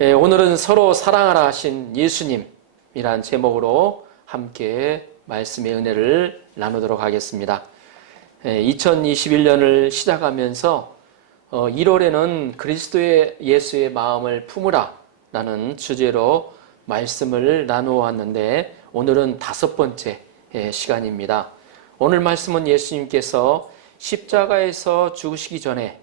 오늘은 서로 사랑하라 하신 예수님이란 제목으로 함께 말씀의 은혜를 나누도록 하겠습니다. 2021년을 시작하면서 1월에는 그리스도의 예수의 마음을 품으라 라는 주제로 말씀을 나누었는데 오늘은 5번째 시간입니다. 오늘 말씀은 예수님께서 십자가에서 죽으시기 전에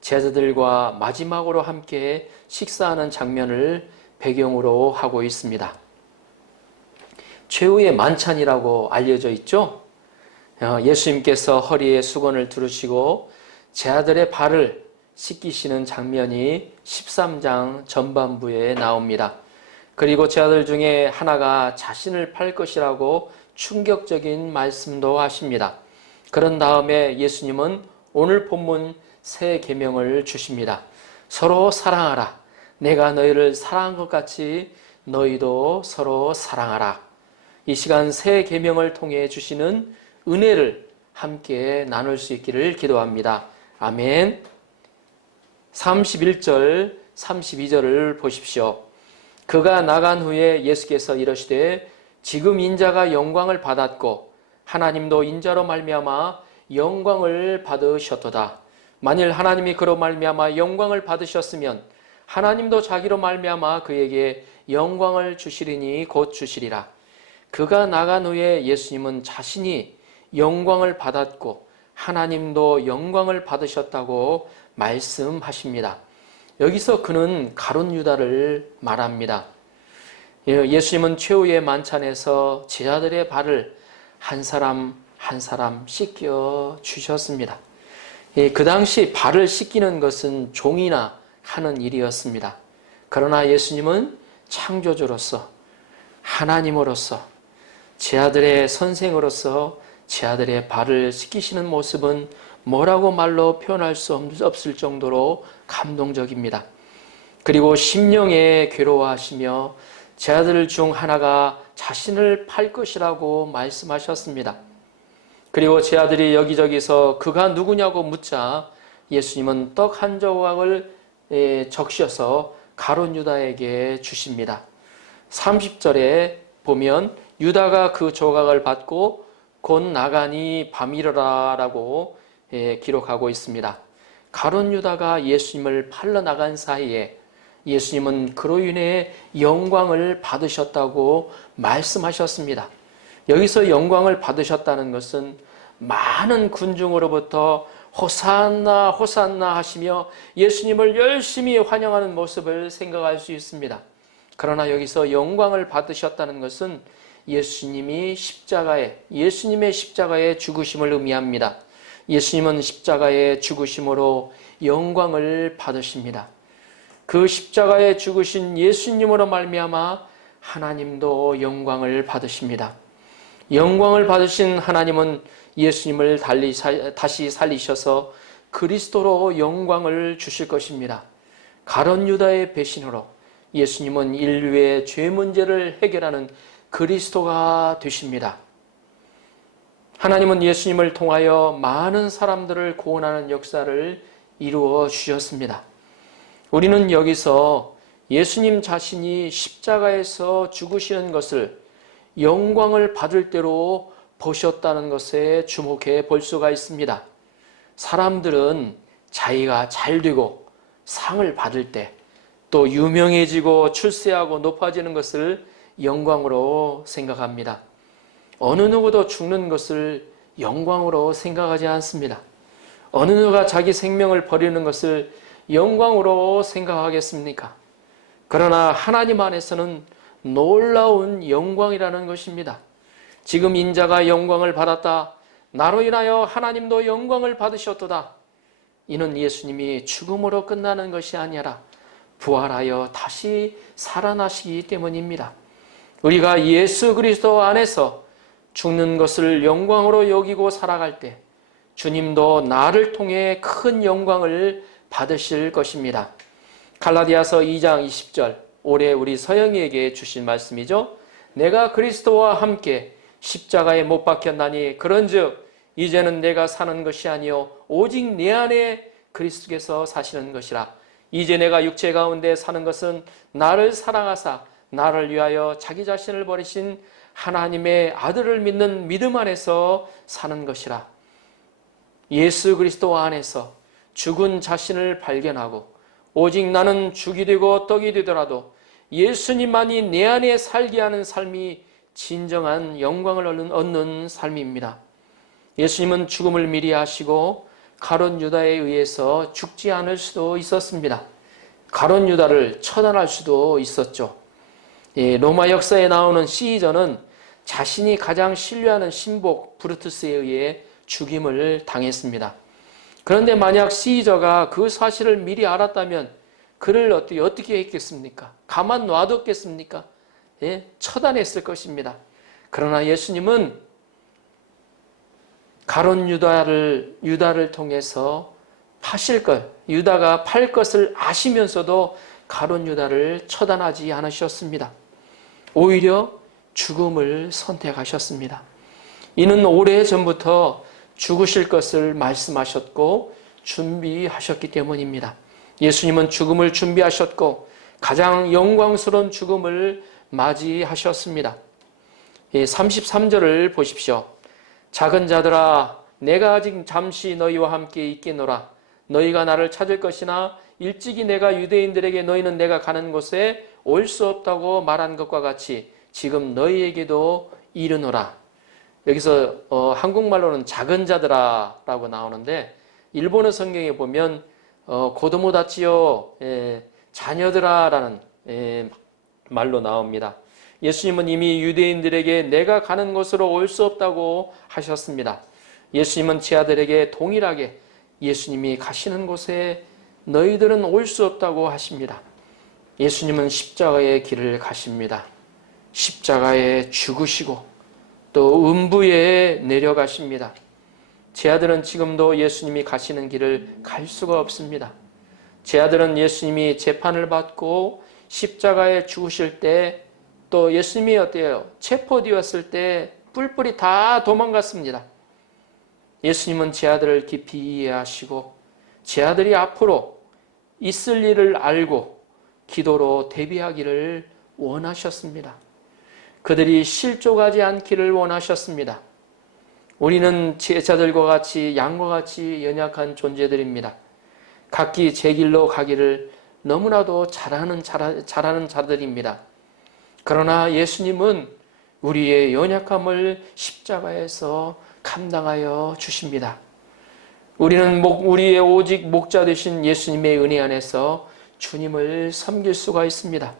제자들과 마지막으로 함께 식사하는 장면을 배경으로 하고 있습니다. 최후의 만찬이라고 알려져 있죠. 예수님께서 허리에 수건을 두르시고 제자들의 발을 씻기시는 장면이 13장 전반부에 나옵니다. 그리고 제자들 중에 하나가 자신을 팔 것이라고 충격적인 말씀도 하십니다. 그런 다음에 예수님은 오늘 본문 새 계명을 주십니다. 서로 사랑하라. 내가 너희를 사랑한 것 같이 너희도 서로 사랑하라. 이 시간 새 계명을 통해 주시는 은혜를 함께 나눌 수 있기를 기도합니다. 아멘. 31절, 32절을 보십시오. 그가 나간 후에 예수께서 이르시되 지금 인자가 영광을 받았고 하나님도 인자로 말미암아 영광을 받으셨도다. 만일 하나님이 그로 말미암아 영광을 받으셨으면 하나님도 자기로 말미암아 그에게 영광을 주시리니 곧 주시리라. 그가 나간 후에 예수님은 자신이 영광을 받았고 하나님도 영광을 받으셨다고 말씀하십니다. 여기서 그는 가룟 유다를 말합니다. 예수님은 최후의 만찬에서 제자들의 발을 한 사람 한 사람 씻겨 주셨습니다. 그 당시 발을 씻기는 것은 종이나 하는 일이었습니다. 그러나 예수님은 창조주로서 하나님으로서 제자들의 선생으로서 제자들의 발을 씻기시는 모습은 뭐라고 말로 표현할 수 없을 정도로 감동적입니다. 그리고 심령에 괴로워하시며 제자들 중 하나가 자신을 팔 것이라고 말씀하셨습니다. 그리고 제자들이 여기저기서 그가 누구냐고 묻자 예수님은 떡 한 조각을 적셔서 가룟 유다에게 주십니다. 30절에 보면 유다가 그 조각을 받고 곧 나가니 밤이러라 라고 기록하고 있습니다. 가룟 유다가 예수님을 팔러 나간 사이에 예수님은 그로 인해 영광을 받으셨다고 말씀하셨습니다. 여기서 영광을 받으셨다는 것은 많은 군중으로부터 호산나 호산나 하시며 예수님을 열심히 환영하는 모습을 생각할 수 있습니다. 그러나 여기서 영광을 받으셨다는 것은 예수님의 십자가의 죽으심을 의미합니다. 예수님은 십자가의 죽으심으로 영광을 받으십니다. 그 십자가에 죽으신 예수님으로 말미암아 하나님도 영광을 받으십니다. 영광을 받으신 하나님은 예수님을 다시 살리셔서 그리스도로 영광을 주실 것입니다. 가룟 유다의 배신으로 예수님은 인류의 죄 문제를 해결하는 그리스도가 되십니다. 하나님은 예수님을 통하여 많은 사람들을 구원하는 역사를 이루어 주셨습니다. 우리는 여기서 예수님 자신이 십자가에서 죽으시는 것을 영광을 받을 대로 보셨다는 것에 주목해 볼 수가 있습니다. 사람들은 자기가 잘되고 상을 받을 때 또 유명해지고 출세하고 높아지는 것을 영광으로 생각합니다. 어느 누구도 죽는 것을 영광으로 생각하지 않습니다. 어느 누가 자기 생명을 버리는 것을 영광으로 생각하겠습니까? 그러나 하나님 안에서는 놀라운 영광이라는 것입니다. 지금 인자가 영광을 받았다. 나로 인하여 하나님도 영광을 받으셨도다. 이는 예수님이 죽음으로 끝나는 것이 아니라 부활하여 다시 살아나시기 때문입니다. 우리가 예수 그리스도 안에서 죽는 것을 영광으로 여기고 살아갈 때 주님도 나를 통해 큰 영광을 받으실 것입니다. 갈라디아서 2장 20절 올해 우리 서영이에게 주신 말씀이죠. 내가 그리스도와 함께 십자가에 못 박혔나니 그런즉 이제는 내가 사는 것이 아니요 오직 내 안에 그리스도께서 사시는 것이라. 이제 내가 육체 가운데 사는 것은 나를 사랑하사 나를 위하여 자기 자신을 버리신 하나님의 아들을 믿는 믿음 안에서 사는 것이라. 예수 그리스도 안에서 죽은 자신을 발견하고 오직 나는 죽이 되고 떡이 되더라도 예수님만이 내 안에 살게 하는 삶이 진정한 영광을 얻는 삶입니다. 예수님은 죽음을 미리 아시고 가룟 유다에 의해서 죽지 않을 수도 있었습니다. 가룟 유다를 처단할 수도 있었죠. 로마 역사에 나오는 시저는 자신이 가장 신뢰하는 신복 브루투스에 의해 죽임을 당했습니다. 그런데 만약 시저가 그 사실을 미리 알았다면 그를 어떻게 했겠습니까? 가만 놔뒀겠습니까? 처단했을 것입니다. 그러나 예수님은 가룟 유다를 통해서 파실 것, 유다가 팔 것을 아시면서도 가룟 유다를 처단하지 않으셨습니다. 오히려 죽음을 선택하셨습니다. 이는 오래전부터 죽으실 것을 말씀하셨고 준비하셨기 때문입니다. 예수님은 죽음을 준비하셨고 가장 영광스러운 죽음을 맞이하셨습니다. 33절을 보십시오. 작은 자들아 내가 아직 잠시 너희와 함께 있겠노라. 너희가 나를 찾을 것이나 일찍이 내가 유대인들에게 너희는 내가 가는 곳에 올 수 없다고 말한 것과 같이 지금 너희에게도 이르노라. 여기서 한국말로는 작은 자들아 라고 나오는데 일본어 성경에 보면 고도모다치요 자녀들아 라는 말로 나옵니다. 예수님은 이미 유대인들에게 내가 가는 곳으로 올 수 없다고 하셨습니다. 예수님은 제 아들에게 동일하게 예수님이 가시는 곳에 너희들은 올 수 없다고 하십니다. 예수님은 십자가의 길을 가십니다. 십자가에 죽으시고 또 음부에 내려가십니다. 제 아들은 지금도 예수님이 가시는 길을 갈 수가 없습니다. 제 아들은 예수님이 재판을 받고 십자가에 죽으실 때 또 예수님이 어때요? 체포되었을 때 뿔뿔이 다 도망갔습니다. 예수님은 제 아들을 깊이 이해하시고 제 아들이 앞으로 있을 일을 알고 기도로 대비하기를 원하셨습니다. 그들이 실족하지 않기를 원하셨습니다. 우리는 제자들과 같이 양과 같이 연약한 존재들입니다. 각기 제 길로 가기를 너무나도 잘하는 자들입니다. 그러나 예수님은 우리의 연약함을 십자가에서 감당하여 주십니다. 우리는 우리의 오직 목자 되신 예수님의 은혜 안에서 주님을 섬길 수가 있습니다.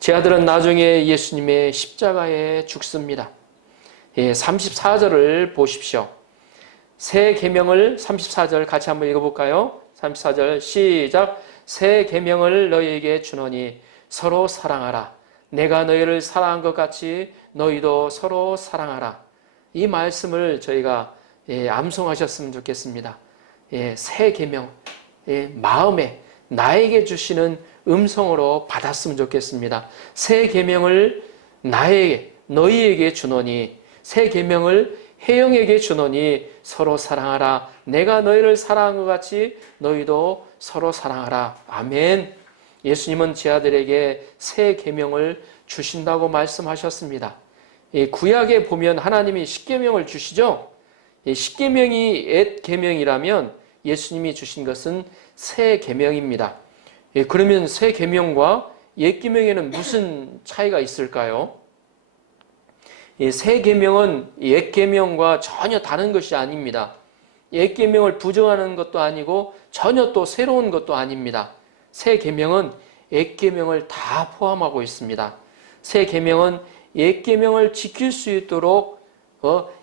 제 아들은 나중에 예수님의 십자가에 죽습니다. 34절을 보십시오. 새 계명을 34절 같이 한번 읽어볼까요? 34절 시작. 새 계명을 너희에게 주노니 서로 사랑하라. 내가 너희를 사랑한 것 같이 너희도 서로 사랑하라. 이 말씀을 저희가 암송하셨으면 좋겠습니다. 새 계명, 마음에 나에게 주시는 음성으로 받았으면 좋겠습니다. 새 계명을 너희에게 주노니 새 계명을 혜영에게 주노니 서로 사랑하라. 내가 너희를 사랑한 것 같이 너희도 서로 사랑하라. 아멘. 예수님은 제 아들에게 새 계명을 주신다고 말씀하셨습니다. 구약에 보면 하나님이 십계명을 주시죠. 십계명이 옛 계명이라면 예수님이 주신 것은 새 계명입니다. 그러면 새 계명과 옛 계명에는 무슨 차이가 있을까요? 새 계명은 옛 계명과 전혀 다른 것이 아닙니다. 옛 계명을 부정하는 것도 아니고 전혀 또 새로운 것도 아닙니다. 새 계명은 옛 계명을 다 포함하고 있습니다. 새 계명은 옛 계명을 지킬 수 있도록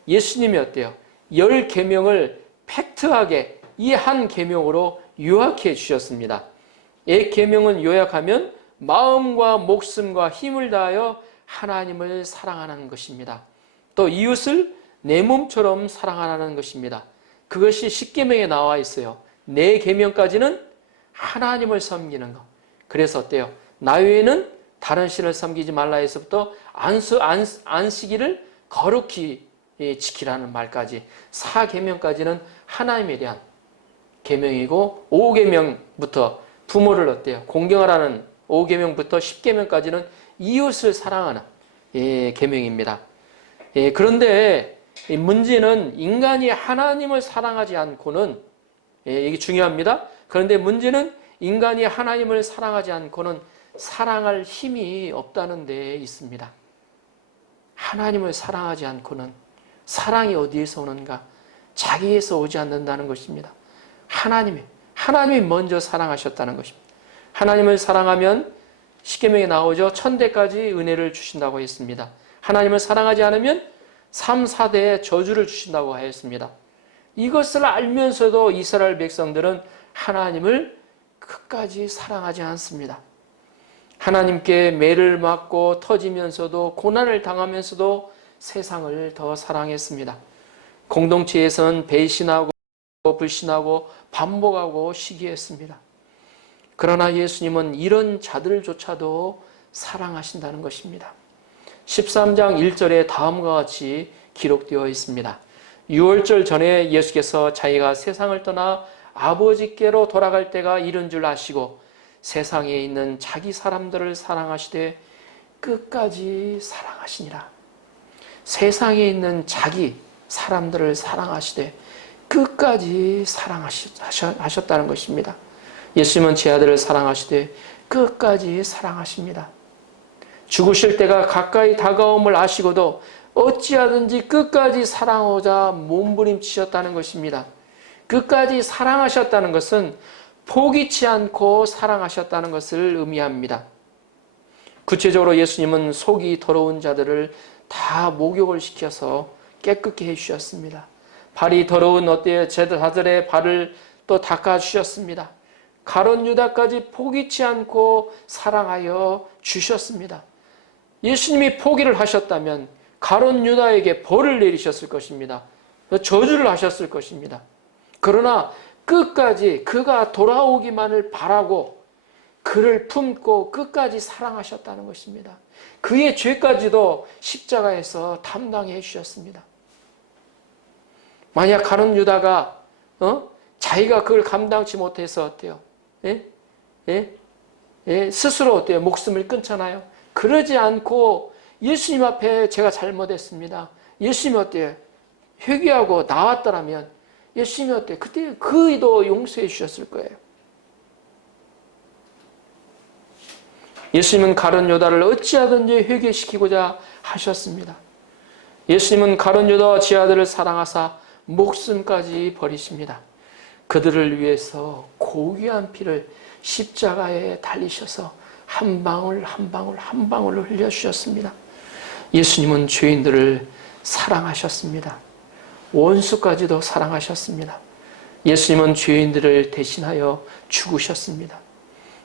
예수님이 어때요? 10계명을 팩트하게 이 한 계명으로 요약해 주셨습니다. 옛 계명은 요약하면 마음과 목숨과 힘을 다하여 하나님을 사랑하는 것입니다. 또 이웃을 내 몸처럼 사랑하라는 것입니다. 그것이 십계명에 나와 있어요. 네 계명까지는 하나님을 섬기는 것. 그래서 어때요? 나 외에는 다른 신을 섬기지 말라 해서부터 안식일을 거룩히 지키라는 말까지 4계명까지는 하나님에 대한 계명이고 5계명부터 부모를 어때요? 공경하라는 5계명부터 10계명까지는 이웃을 사랑하는 계명입니다. 그런데 문제는 인간이 하나님을 사랑하지 않고는 이게 중요합니다. 그런데 문제는 인간이 하나님을 사랑하지 않고는 사랑할 힘이 없다는 데 있습니다. 하나님을 사랑하지 않고는 사랑이 어디에서 오는가? 자기에서 오지 않는다는 것입니다. 하나님이 먼저 사랑하셨다는 것입니다. 하나님을 사랑하면 십계명에 나오죠. 1000대까지 은혜를 주신다고 했습니다. 하나님을 사랑하지 않으면 3, 4대의 저주를 주신다고 하였습니다. 이것을 알면서도 이스라엘 백성들은 하나님을 끝까지 사랑하지 않습니다. 하나님께 매를 맞고 터지면서도 고난을 당하면서도 세상을 더 사랑했습니다. 공동체에서는 배신하고 불신하고 반복하고 시기했습니다. 그러나 예수님은 이런 자들조차도 사랑하신다는 것입니다. 13장 1절에 다음과 같이 기록되어 있습니다. 유월절 전에 예수께서 자기가 세상을 떠나 아버지께로 돌아갈 때가 이른 줄 아시고 세상에 있는 자기 사람들을 사랑하시되 끝까지 사랑하시니라. 세상에 있는 자기 사람들을 사랑하시되 끝까지 사랑하셨다는 것입니다. 예수님은 제 아들을 사랑하시되 끝까지 사랑하십니다. 죽으실 때가 가까이 다가옴을 아시고도 어찌하든지 끝까지 사랑하고자 몸부림치셨다는 것입니다. 끝까지 사랑하셨다는 것은 포기치 않고 사랑하셨다는 것을 의미합니다. 구체적으로 예수님은 속이 더러운 자들을 다 목욕을 시켜서 깨끗게 해주셨습니다. 발이 더러운 제자들의 발을 또 닦아주셨습니다. 가룟 유다까지 포기치 않고 사랑하여 주셨습니다. 예수님이 포기를 하셨다면 가룟 유다에게 벌을 내리셨을 것입니다. 저주를 하셨을 것입니다. 그러나 끝까지 그가 돌아오기만을 바라고 그를 품고 끝까지 사랑하셨다는 것입니다. 그의 죄까지도 십자가에서 담당해 주셨습니다. 만약 가룟 유다가 자기가 그걸 감당치 못해서 어때요? 스스로 어때요? 목숨을 끊잖아요. 그러지 않고 예수님 앞에 제가 잘못했습니다. 예수님이 어때요? 회개하고 나왔더라면 예수님이 어때요? 그때 그 의도 용서해 주셨을 거예요. 예수님은 가룟 유다를 어찌하든지 회개시키고자 하셨습니다. 예수님은 가룟 유다와 제 아들을 사랑하사 목숨까지 버리십니다. 그들을 위해서 고귀한 피를 십자가에 달리셔서 한 방울 한 방울 한 방울을 흘려주셨습니다. 예수님은 죄인들을 사랑하셨습니다. 원수까지도 사랑하셨습니다. 예수님은 죄인들을 대신하여 죽으셨습니다.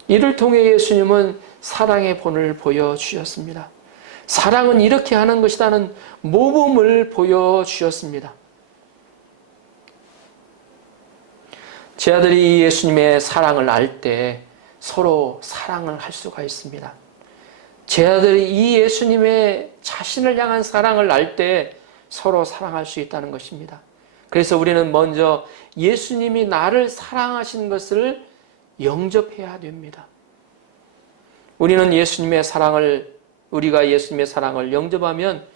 이를 통해 예수님은 사랑의 본을 보여주셨습니다. 사랑은 이렇게 하는 것이라는 모범을 보여주셨습니다. 제 아들이 예수님의 사랑을 알 때 서로 사랑을 할 수가 있습니다. 제 아들이 이 예수님의 자신을 향한 사랑을 알 때 서로 사랑할 수 있다는 것입니다. 그래서 우리는 먼저 예수님이 나를 사랑하신 것을 영접해야 됩니다. 우리가 예수님의 사랑을 영접하면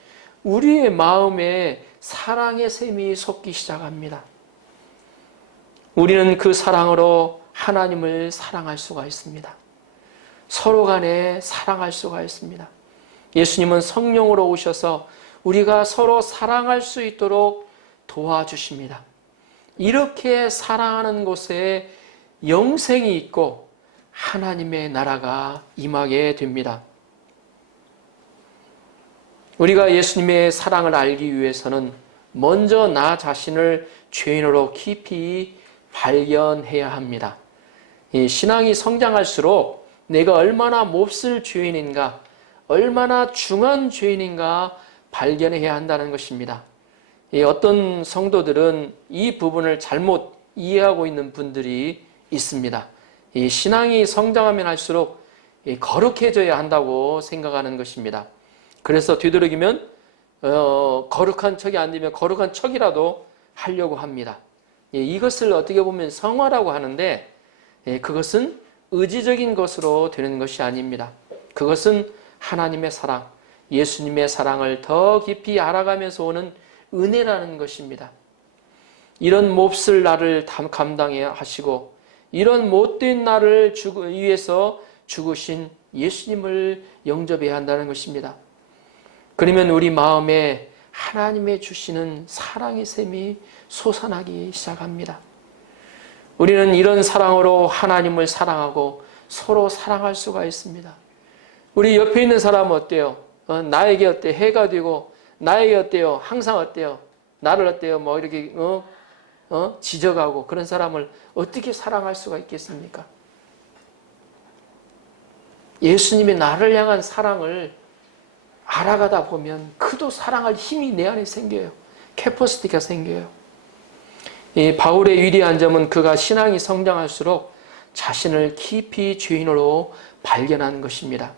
우리의 마음에 사랑의 샘이 솟기 시작합니다. 우리는 그 사랑으로 하나님을 사랑할 수가 있습니다. 서로 간에 사랑할 수가 있습니다. 예수님은 성령으로 오셔서 우리가 서로 사랑할 수 있도록 도와주십니다. 이렇게 사랑하는 곳에 영생이 있고 하나님의 나라가 임하게 됩니다. 우리가 예수님의 사랑을 알기 위해서는 먼저 나 자신을 죄인으로 깊이 발견해야 합니다. 이 신앙이 성장할수록 내가 얼마나 몹쓸 죄인인가, 얼마나 중한 죄인인가 발견해야 한다는 것입니다. 어떤 성도들은 이 부분을 잘못 이해하고 있는 분들이 있습니다. 이 신앙이 성장하면 할수록 거룩해져야 한다고 생각하는 것입니다. 그래서 되도록이면 거룩한 척이 안 되면 거룩한 척이라도 하려고 합니다. 이것을 어떻게 보면 성화라고 하는데 그것은 의지적인 것으로 되는 것이 아닙니다. 그것은 하나님의 사랑, 예수님의 사랑을 더 깊이 알아가면서 오는 은혜라는 것입니다. 이런 몹쓸 나를 감당해야 하시고 이런 못된 나를 위해서 죽으신 예수님을 영접해야 한다는 것입니다. 그러면 우리 마음에 하나님의 주시는 사랑의 샘이 솟아나기 시작합니다. 우리는 이런 사랑으로 하나님을 사랑하고 서로 사랑할 수가 있습니다. 우리 옆에 있는 사람은 어때요? 나에게 어때? 해가 되고 나에게 어때요? 항상 어때요? 나를 어때요? 뭐 이렇게 지적하고 그런 사람을 어떻게 사랑할 수가 있겠습니까? 예수님의 나를 향한 사랑을 알아가다 보면 그도 사랑할 힘이 내 안에 생겨요. 캐퍼시티가 생겨요. 이 바울의 위대한 점은 그가 신앙이 성장할수록 자신을 깊이 죄인으로 발견한 것입니다.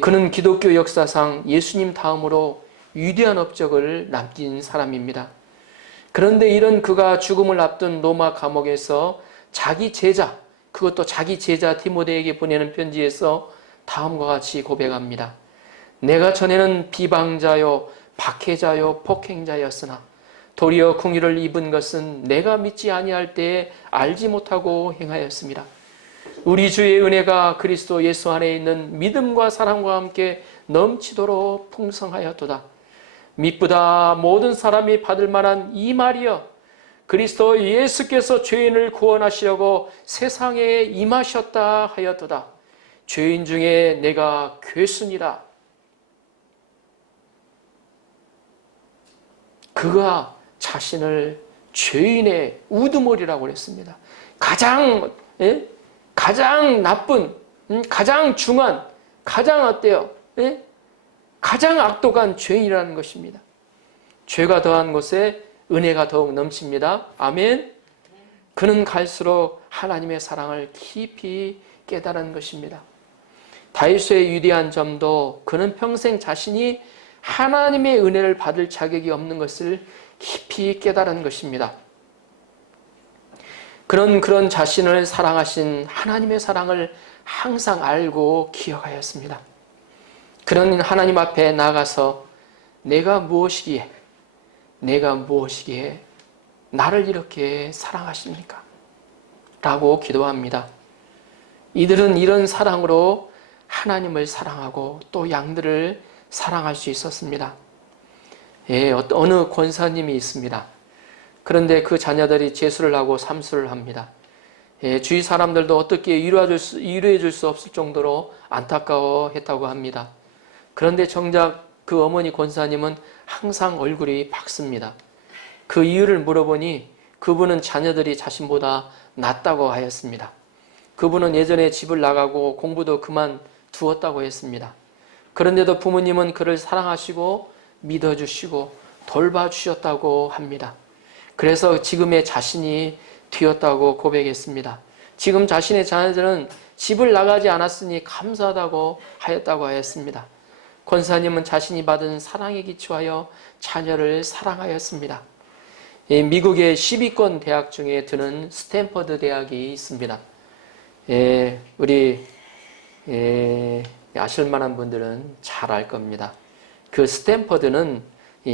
그는 기독교 역사상 예수님 다음으로 위대한 업적을 남긴 사람입니다. 그런데 이런 그가 죽음을 앞둔 로마 감옥에서 자기 제자, 그것도 자기 제자 디모데에게 보내는 편지에서 다음과 같이 고백합니다. 내가 전에는 비방자요, 박해자요, 폭행자였으나 도리어 궁유를 입은 것은 내가 믿지 아니할 때에 알지 못하고 행하였습니다. 우리 주의 은혜가 그리스도 예수 안에 있는 믿음과 사랑과 함께 넘치도록 풍성하였도다. 미쁘다 모든 사람이 받을 만한 이 말이여, 그리스도 예수께서 죄인을 구원하시려고 세상에 임하셨다 하였도다. 죄인 중에 내가 괴순이라. 그가 자신을 죄인의 우두머리라고 했습니다. 가장 나쁜, 가장 중한, 가장 어때요? 가장 악독한 죄인이라는 것입니다. 죄가 더한 곳에 은혜가 더욱 넘칩니다. 아멘. 그는 갈수록 하나님의 사랑을 깊이 깨달은 것입니다. 다윗의 위대한 점도 그는 평생 자신이 하나님의 은혜를 받을 자격이 없는 것을 깊이 깨달은 것입니다. 그런 자신을 사랑하신 하나님의 사랑을 항상 알고 기억하였습니다. 그런 하나님 앞에 나가서 내가 무엇이기에 나를 이렇게 사랑하십니까? 라고 기도합니다. 이들은 이런 사랑으로 하나님을 사랑하고 또 양들을 사랑할 수 있었습니다. 어느 권사님이 있습니다. 그런데 그 자녀들이 재수를 하고 삼수를 합니다. 주위 사람들도 어떻게 위로해 줄 수 없을 정도로 안타까워했다고 합니다. 그런데 정작 그 어머니 권사님은 항상 얼굴이 밝습니다. 그 이유를 물어보니 그분은 자녀들이 자신보다 낫다고 하였습니다. 그분은 예전에 집을 나가고 공부도 그만두었다고 했습니다. 그런데도 부모님은 그를 사랑하시고 믿어주시고 돌봐주셨다고 합니다. 그래서 지금의 자신이 되었다고 고백했습니다. 지금 자신의 자녀들은 집을 나가지 않았으니 감사하다고 하였다고 하였습니다. 권사님은 자신이 받은 사랑에 기초하여 자녀를 사랑하였습니다. 미국의 10위권 대학 중에 드는 스탠퍼드 대학이 있습니다. 우리 아실만한 분들은 잘 알 겁니다. 그 스탠퍼드는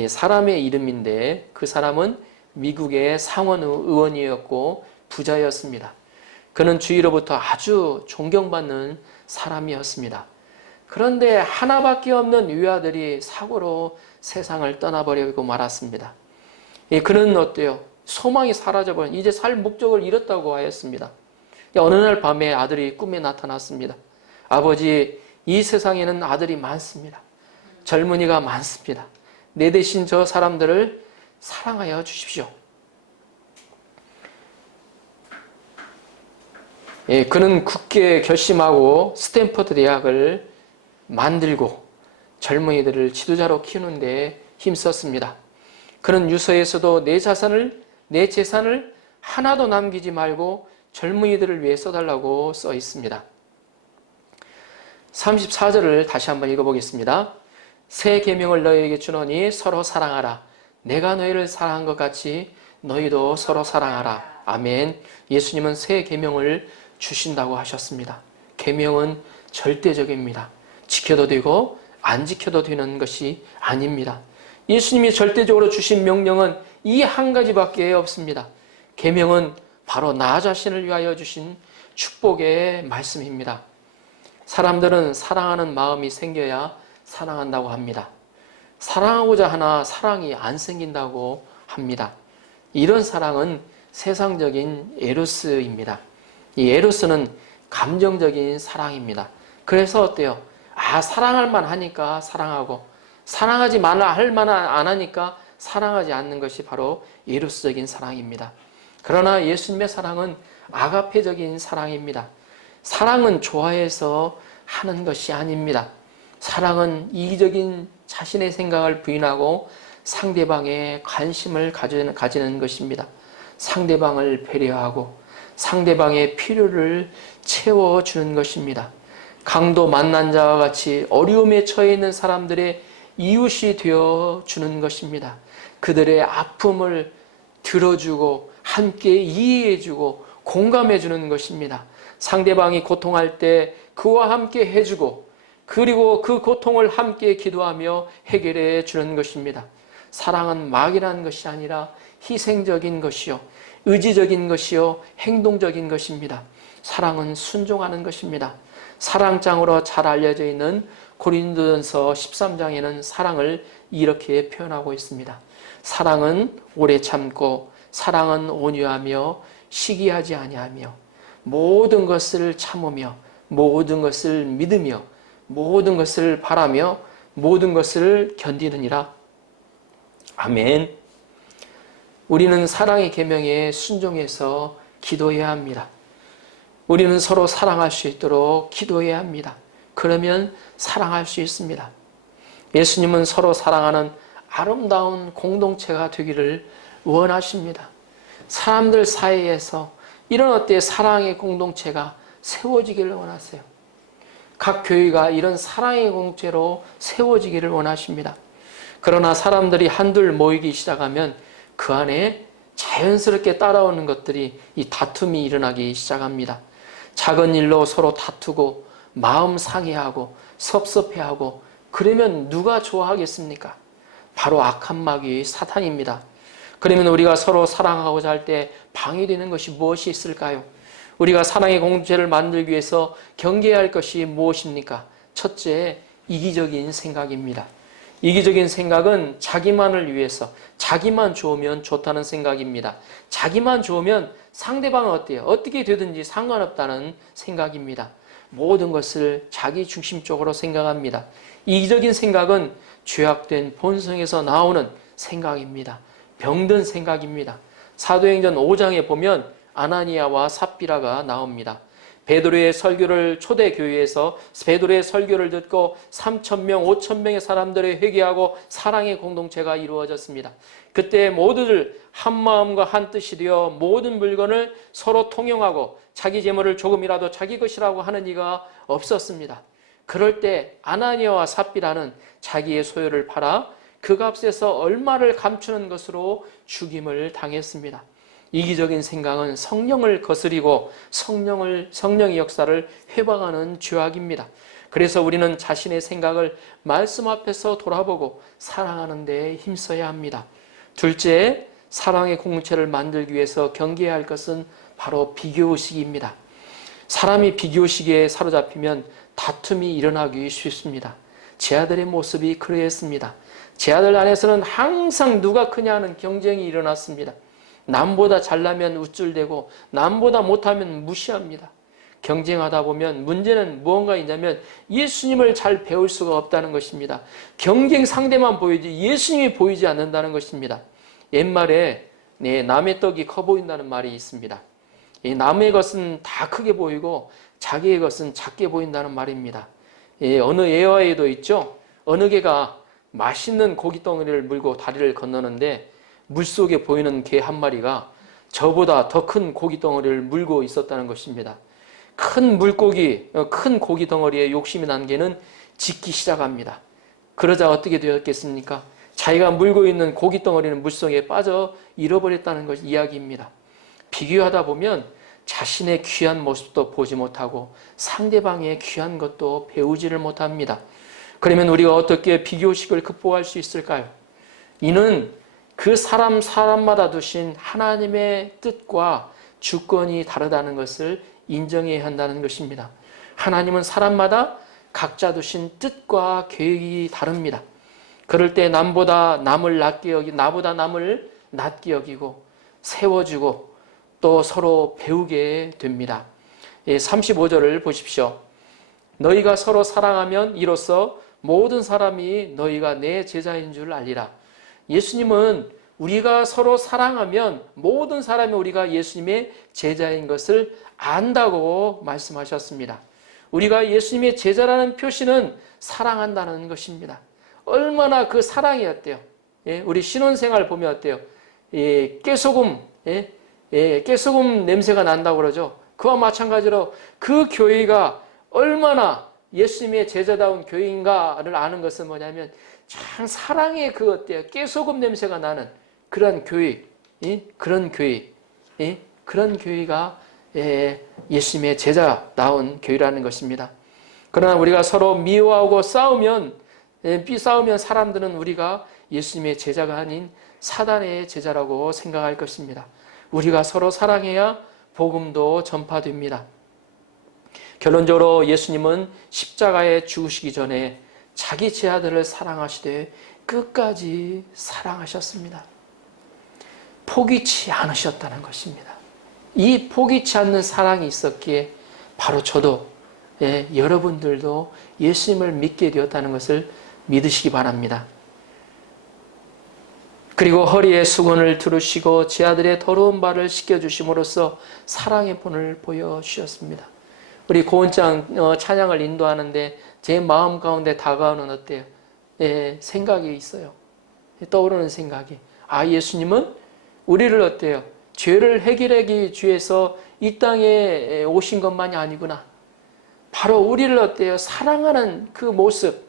사람의 이름인데 그 사람은 미국의 상원 의원이었고 부자였습니다. 그는 주위로부터 아주 존경받는 사람이었습니다. 그런데 하나밖에 없는 위아들이 사고로 세상을 떠나버리고 말았습니다. 그는 어때요? 소망이 사라져버린, 이제 살 목적을 잃었다고 하였습니다. 어느 날 밤에 아들이 꿈에 나타났습니다. 아버지, 이 세상에는 아들이 많습니다. 젊은이가 많습니다. 내 대신 저 사람들을 사랑하여 주십시오. 그는 굳게 결심하고 스탠퍼드 대학을 만들고 젊은이들을 지도자로 키우는 데 힘썼습니다. 그는 유서에서도 내 재산을 하나도 남기지 말고 젊은이들을 위해 써달라고 써 있습니다. 34절을 다시 한번 읽어보겠습니다. 새 계명을 너희에게 주노니 서로 사랑하라. 내가 너희를 사랑한 것 같이 너희도 서로 사랑하라. 아멘. 예수님은 새 계명을 주신다고 하셨습니다. 계명은 절대적입니다. 지켜도 되고 안 지켜도 되는 것이 아닙니다. 예수님이 절대적으로 주신 명령은 이 한 가지밖에 없습니다. 계명은 바로 나 자신을 위하여 주신 축복의 말씀입니다. 사람들은 사랑하는 마음이 생겨야 사랑한다고 합니다. 사랑하고자 하나 사랑이 안 생긴다고 합니다. 이런 사랑은 세상적인 에로스입니다. 이 에로스는 감정적인 사랑입니다. 그래서 어때요? 사랑할 만하니까 사랑하고, 사랑하지 말라 할 만한 안 하니까 사랑하지 않는 것이 바로 에로스적인 사랑입니다. 그러나 예수님의 사랑은 아가페적인 사랑입니다. 사랑은 좋아해서 하는 것이 아닙니다. 사랑은 이기적인 자신의 생각을 부인하고 상대방의 관심을 가지는 것입니다. 상대방을 배려하고 상대방의 필요를 채워주는 것입니다. 강도 만난 자와 같이 어려움에 처해 있는 사람들의 이웃이 되어주는 것입니다. 그들의 아픔을 들어주고 함께 이해해주고 공감해주는 것입니다. 상대방이 고통할 때 그와 함께 해주고 그리고 그 고통을 함께 기도하며 해결해 주는 것입니다. 사랑은 막이라는 것이 아니라 희생적인 것이요, 의지적인 것이요, 행동적인 것입니다. 사랑은 순종하는 것입니다. 사랑장으로 잘 알려져 있는 고린도전서 13장에는 사랑을 이렇게 표현하고 있습니다. 사랑은 오래 참고, 사랑은 온유하며 시기하지 아니하며 모든 것을 참으며 모든 것을 믿으며 모든 것을 바라며 모든 것을 견디느니라. 아멘. 우리는 사랑의 계명에 순종해서 기도해야 합니다. 우리는 서로 사랑할 수 있도록 기도해야 합니다. 그러면 사랑할 수 있습니다. 예수님은 서로 사랑하는 아름다운 공동체가 되기를 원하십니다. 사람들 사이에서 이런 사랑의 공동체가 세워지기를 원하세요. 각 교회가 이런 사랑의 공동체로 세워지기를 원하십니다. 그러나 사람들이 한둘 모이기 시작하면 그 안에 자연스럽게 따라오는 것들이 이 다툼이 일어나기 시작합니다. 작은 일로 서로 다투고 마음 상해하고 섭섭해하고 그러면 누가 좋아하겠습니까? 바로 악한 마귀 사탄입니다. 그러면 우리가 서로 사랑하고자 할 때 방해되는 것이 무엇이 있을까요? 우리가 사랑의 공동체를 만들기 위해서 경계해야 할 것이 무엇입니까? 첫째, 이기적인 생각입니다. 이기적인 생각은 자기만을 위해서, 자기만 좋으면 좋다는 생각입니다. 자기만 좋으면 상대방은 어때요? 어떻게 되든지 상관없다는 생각입니다. 모든 것을 자기 중심적으로 생각합니다. 이기적인 생각은 죄악된 본성에서 나오는 생각입니다. 병든 생각입니다. 사도행전 5장에 보면 아나니아와 삽비라가 나옵니다. 베드로의 설교를 초대교회에서 베드로의 설교를 듣고 3,000명, 5,000명의 사람들이 회개하고 사랑의 공동체가 이루어졌습니다. 그때 모두들 한 마음과 한 뜻이 되어 모든 물건을 서로 통용하고 자기 재물을 조금이라도 자기 것이라고 하는 이가 없었습니다. 그럴 때 아나니아와 삽비라는 자기의 소유를 팔아 그 값에서 얼마를 감추는 것으로 죽임을 당했습니다. 이기적인 생각은 성령을 거스리고 성령의 역사를 회방하는 죄악입니다. 그래서 우리는 자신의 생각을 말씀 앞에서 돌아보고 사랑하는 데 힘써야 합니다. 둘째, 사랑의 공동체를 만들기 위해서 경계해야 할 것은 바로 비교의식입니다. 사람이 비교의식에 사로잡히면 다툼이 일어나기 쉽습니다. 제 아들의 모습이 그러했습니다. 제 아들 안에서는 항상 누가 크냐는 경쟁이 일어났습니다. 남보다 잘나면 우쭐대고 남보다 못하면 무시합니다. 경쟁하다 보면 문제는 무언가 있냐면 예수님을 잘 배울 수가 없다는 것입니다. 경쟁 상대만 보이지 예수님이 보이지 않는다는 것입니다. 옛말에 남의 떡이 커 보인다는 말이 있습니다. 남의 것은 다 크게 보이고 자기의 것은 작게 보인다는 말입니다. 어느 예화에도 있죠. 어느 개가 맛있는 고깃덩어리를 물고 다리를 건너는데 물속에 보이는 개 한 마리가 저보다 더 큰 고깃덩어리를 물고 있었다는 것입니다. 큰 물고기, 큰 고깃덩어리에 욕심이 난 개는 짖기 시작합니다. 그러자 어떻게 되었겠습니까? 자기가 물고 있는 고깃덩어리는 물속에 빠져 잃어버렸다는 것 이야기입니다. 비교하다 보면 자신의 귀한 모습도 보지 못하고 상대방의 귀한 것도 배우지를 못합니다. 그러면 우리가 어떻게 비교의식을 극복할 수 있을까요? 이는 그 사람마다 두신 하나님의 뜻과 주권이 다르다는 것을 인정해야 한다는 것입니다. 하나님은 사람마다 각자 두신 뜻과 계획이 다릅니다. 그럴 때 나보다 남을 낮게 여기고 세워주고 또 서로 배우게 됩니다. 35절을 보십시오. 너희가 서로 사랑하면 이로써 모든 사람이 너희가 내 제자인 줄 알리라. 예수님은 우리가 서로 사랑하면 모든 사람이 우리가 예수님의 제자인 것을 안다고 말씀하셨습니다. 우리가 예수님의 제자라는 표시는 사랑한다는 것입니다. 얼마나 그 사랑이 어때요? 우리 신혼생활 보면 어때요? 깨소금 냄새가 난다고 그러죠. 그와 마찬가지로 그 교회가 얼마나 예수님의 제자다운 교회인가를 아는 것은 뭐냐면 참 사랑의 그 어때요? 깨소금 냄새가 나는 그런 교회, 그런 교회가 예수님의 제자다운 교회라는 것입니다. 그러나 우리가 서로 미워하고 싸우면 사람들은 우리가 예수님의 제자가 아닌 사단의 제자라고 생각할 것입니다. 우리가 서로 사랑해야 복음도 전파됩니다. 결론적으로 예수님은 십자가에 죽으시기 전에 자기 제자들을 사랑하시되 끝까지 사랑하셨습니다. 포기치 않으셨다는 것입니다. 이 포기치 않는 사랑이 있었기에 바로 저도 여러분들도 예수님을 믿게 되었다는 것을 믿으시기 바랍니다. 그리고 허리에 수건을 두르시고 제 아들의 더러운 발을 씻겨주심으로써 사랑의 본을 보여주셨습니다. 우리 고은장 찬양을 인도하는데 제 마음 가운데 다가오는 어때요? 생각이 있어요. 떠오르는 생각이. 예수님은 우리를 어때요? 죄를 해결하기 위해서 이 땅에 오신 것만이 아니구나. 바로 우리를 어때요? 사랑하는 그 모습,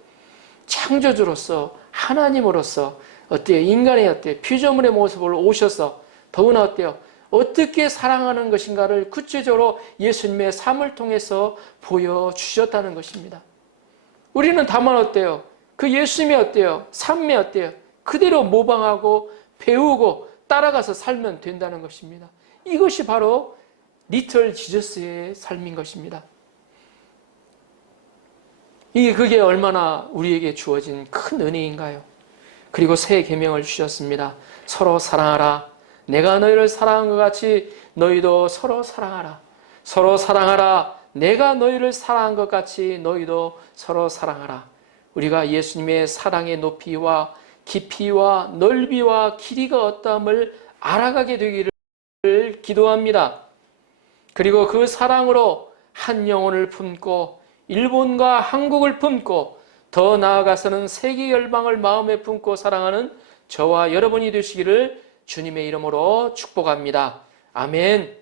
창조주로서 하나님으로서 어때요? 인간의 어때요? 피조물의 모습으로 오셔서 더구나 어때요? 어떻게 사랑하는 것인가를 구체적으로 예수님의 삶을 통해서 보여주셨다는 것입니다. 우리는 다만 어때요? 그 예수님이 어때요? 삶이 어때요? 그대로 모방하고 배우고 따라가서 살면 된다는 것입니다. 이것이 바로 리틀 지저스의 삶인 것입니다. 그게 얼마나 우리에게 주어진 큰 은혜인가요? 그리고 새 계명을 주셨습니다. 서로 사랑하라. 내가 너희를 사랑한 것 같이 너희도 서로 사랑하라. 서로 사랑하라. 내가 너희를 사랑한 것 같이 너희도 서로 사랑하라. 우리가 예수님의 사랑의 높이와 깊이와 넓이와 길이가 어떠함을 알아가게 되기를 기도합니다. 그리고 그 사랑으로 한 영혼을 품고 일본과 한국을 품고 더 나아가서는 세계 열방을 마음에 품고 사랑하는 저와 여러분이 되시기를 주님의 이름으로 축복합니다. 아멘.